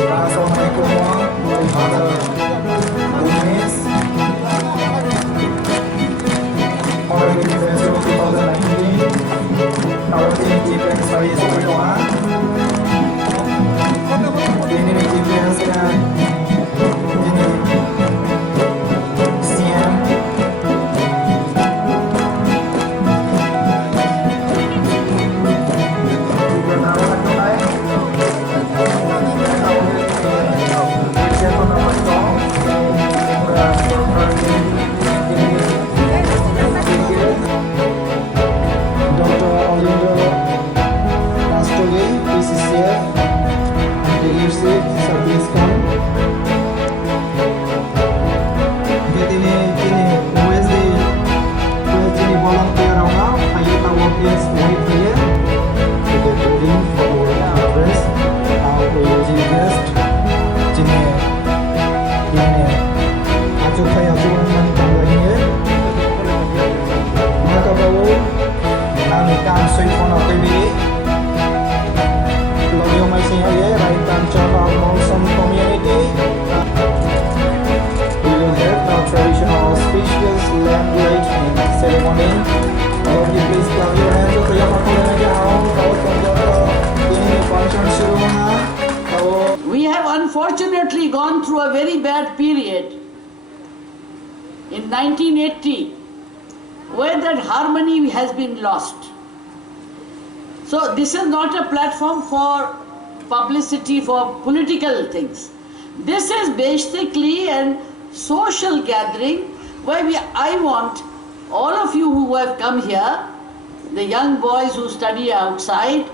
Assalamualaikum Gomez, Honorary Professor 2019, our team defense studies going on. Ini defense dan ini CM. We have unfortunately gone through a very bad period in 1980 where that harmony has been lost. So this is not a platform for publicity for political things. This is basically a social gathering where I want all of you who have come here, the young boys who study outside,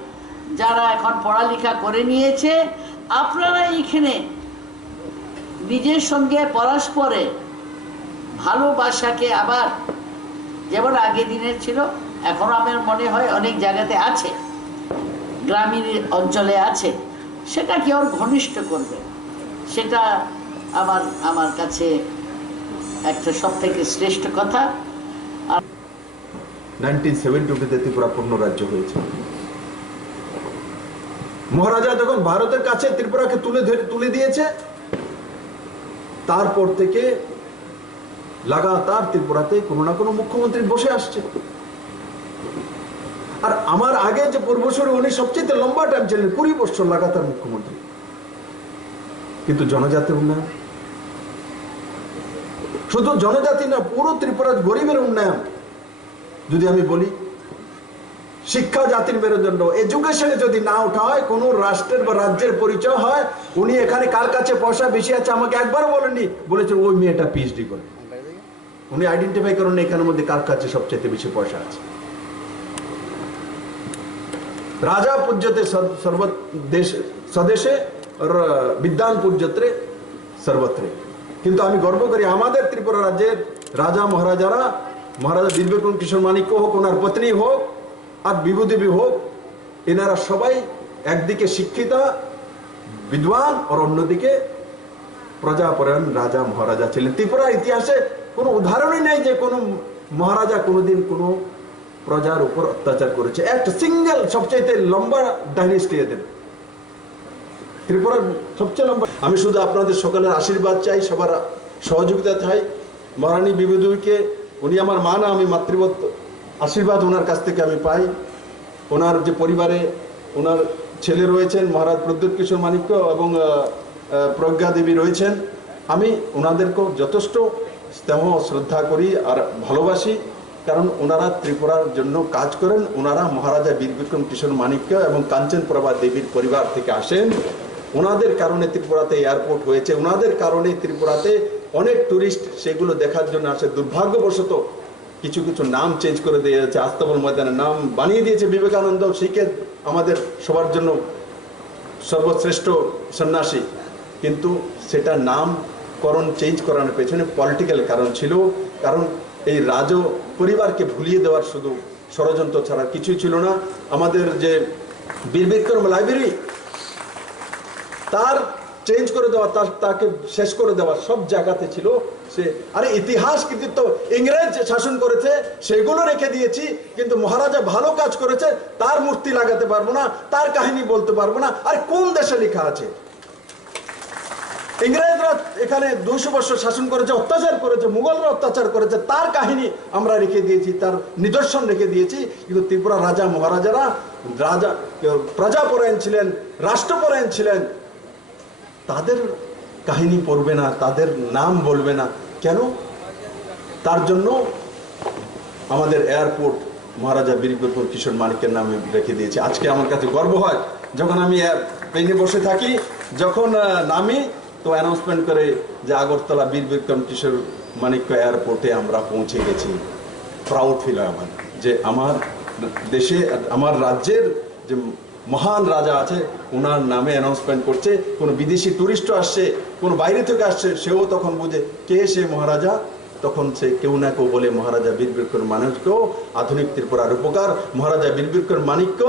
যারা এখন পড়ালেখা করে নিয়েছে, আপনারা এখানে নিজের সঙ্গে পরস্পরে ভালোবাসাকে আবার যেমন আগে দিনের ছিল, এখন আমার মনে হয় অনেক জায়গাতে আছে, গ্রামীণ অঞ্চলে আছে, সেটাকে ওর ঘনিষ্ঠ করবে। সেটা আমার কাছে একটা সবথেকে শ্রেষ্ঠ কথা। 1972 ত্রিপুরা পূর্ণ রাজ্য হয়েছে। মহারাজা যখন ভারতের কাছে ত্রিপুরাকে তুলে দিয়েছে, তারপর থেকে লাগাতার ত্রিপুরাতে কোনো না কোনো মুখ্যমন্ত্রী বসে আসছে। আর আমার আগে যে পূর্বসূরি উনি সবচেয়ে লম্বা টাইম ছিলেন, 20 বছর লাগাতার মুখ্যমন্ত্রী। কিন্তু জনজাতির উন্নয়ন, শুধু জনজাতি না, পুরো ত্রিপুরার গরিবের উন্নয়ন যদি আমি বলি, শিক্ষা জাতির মেরুদণ্ড, এডুকেশনে যদি না ওঠা হয়, কোন রাষ্ট্রের বা রাজ্যের পরিচয় হয়। উনি এখানে কার কাছে পয়সা বেশি আছে আমাকে একবারও বলেননি, বলেছেন ওই মেয়েটা পিএইচডি করে। উনি আইডেন্টিফাই করেন এখানের মধ্যে কার কাছে সবচেয়ে বেশি পয়সা আছে। রাজা পূজ্যতে স্বদেশে বিদ্যান পূজ্যতে সর্বত্রে। কিন্তু আমি গর্ব করি আমাদের ত্রিপুরা রাজ্যের রাজা মহারাজারা, মহারাজা বীর বিক্রম কিশোর মানিক্য হোক, ওনার পত্নী হোক আর বিভূদেবী হোক, এনারা সবাই একদিকে শিক্ষিতা বিদ্বান আর অন্যদিকে প্রজাপরায়ণ রাজা মহারাজা ছিলেন। ত্রিপুরার ইতিহাসে কোনো উদাহরণই নেই যে কোনো মহারাজা কোনোদিন কোনো প্রজার উপর অত্যাচার করেছে। একটা সিঙ্গেল সবচেয়ে লম্বা ডাইনেস্টি এদের, ত্রিপুরার সবচেয়ে লম্বা। আমি শুধু আপনাদের সকলের আশীর্বাদ চাই, সবার সহযোগিতা চাই। মহারানী বিভূদেবীকে, উনি আমার মা না, আমি মাতৃবৎ আশীর্বাদ ওনার কাছ থেকে আমি পাই। ওনার যে পরিবারে ওনার ছেলে রয়েছেন, মহারাজ প্রদ্যুৎ কিশোর মানিক্য এবং প্রজ্ঞা দেবী রয়েছেন, আমি ওনাদেরকেও যথেষ্ট স্নেহ শ্রদ্ধা করি আর ভালোবাসি। কারণ ওনারা ত্রিপুরার জন্য কাজ করেন। ওনারা মহারাজা বীর বিক্রম কিশোর মানিক্য এবং কাঞ্চনপ্রভা দেবীর পরিবার থেকে আসেন। ওনাদের কারণে ত্রিপুরাতে এয়ারপোর্ট হয়েছে, ওনাদের কারণে ত্রিপুরাতে অনেক টুরিস্ট সেগুলো দেখার জন্য আসে। দুর্ভাগ্যবশত কিছু কিছু নাম চেঞ্জ করে দিয়েছে, আস্তাবল ময়দানের নাম বানিয়ে দিয়েছে বিবেকানন্দ, শিখে আমাদের সবার জন্য সর্বশ্রেষ্ঠ সন্ন্যাসী। কিন্তু সেটা নামকরণ চেঞ্জ করানোর পেছনে পলিটিক্যাল কারণ ছিল। কারণ এই রাজ পরিবারকে ভুলিয়ে দেওয়ার শুধু ষড়যন্ত্র ছাড়া কিছুই ছিল না। আমাদের যে বীর বিক্রম লাইব্রেরি, তার চেঞ্জ করে দেওয়া, তাকে শেষ করে দেওয়া সব জায়গাতে ছিল সে। আরে ইতিহাস কৃতিত্ব ইংরেজ শাসন করেছে, সেগুলো রেখে দিয়েছি। কিন্তু মহারাজা ভালো কাজ করেছে, তার মূর্তি লাগাতে পারবো না, তার কাহিনী বলতে পারবো না। আর কোন দেশে লেখা আছে? ইংরেজরা এখানে 200 বছর শাসন করেছে, অত্যাচার করেছে, মুঘলরা অত্যাচার করেছে, তার কাহিনী আমরা রেখে দিয়েছি, তার নিদর্শন রেখে দিয়েছি। কিন্তু ত্রিপুরা রাজা মহারাজারা প্রজাপরায়ণ ছিলেন, রাষ্ট্রপরায়ণ ছিলেন, তাদের কাহিনী পড়বে না, তাদের নাম বলবে না কেন? তার জন্য আমাদের এয়ারপোর্ট মহারাজা বীর বিক্রম কিশোর মানিক্যের নামে রেখে দিয়েছে। আজকে আমার কাছে গর্ব হয়, যখন আমি প্লেনে বসে থাকি, যখন নামি তো অ্যানাউন্সমেন্ট করে যে আগরতলা বীর বিক্রম কিশোর মানিক্য এয়ারপোর্টে আমরা পৌঁছে গেছি। প্রাউড ফিল হয় আমার, যে আমার দেশে, আমার রাজ্যের যে মহান রাজা আছে ওনার নামে অ্যানাউন্সমেন্ট করছে। কোনো বিদেশি টুরিস্টও আসছে, কোনো বাইরে থেকে আসছে, সেও তখন বুঝে কে সে মহারাজা। তখন সে কেউ না কেউ বলে মহারাজা বীর বিক্রম মানিক্য আধুনিক ত্রিপুরার উপকার। মহারাজা বীর বিক্রম মানিক্য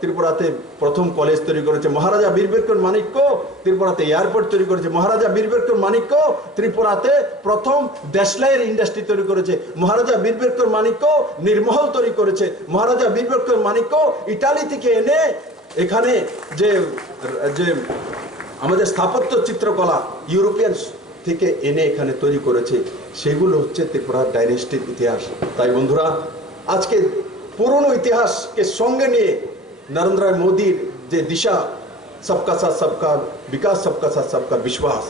ত্রিপুরাতে প্রথম কলেজ তৈরি করেছে। মহারাজা বীর বিক্রম মানিক্য ত্রিপুরাতে এয়ারপোর্ট তৈরি করেছে। মহারাজা বীর বিক্রম মানিক্য ত্রিপুরাতে প্রথম দেশলাইয়ের ইন্ডাস্ট্রি তৈরি করেছে। মহারাজা বীর বিক্রম মানিক্য নির্মহল তৈরি করেছে। মহারাজা বীর বিক্রম মানিক্য ইটালি থেকে এনে এখানে যে যে আমাদের স্থাপত্য চিত্রকলা ইউরোপিয়ান থেকে এনে এখানে তৈরি করেছে, সেগুলো হচ্ছে ত্রিপুরার ডাইনেস্টির ইতিহাস। তাই বন্ধুরা, আজকে পুরনো ইতিহাসকে সঙ্গে নিয়ে নরেন্দ্র মোদীর যে দিশা, সবকা সাথ সবকা বিকাশ, সবকা সাথ সবকা বিশ্বাস,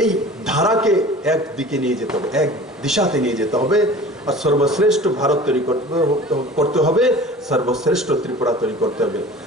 এই ধারাকে একদিকে নিয়ে যেতে হবে, এক দিশাতে নিয়ে যেতে হবে। আর সর্বশ্রেষ্ঠ ভারত তৈরি করতে হবে, সর্বশ্রেষ্ঠ ত্রিপুরা তৈরি করতে হবে।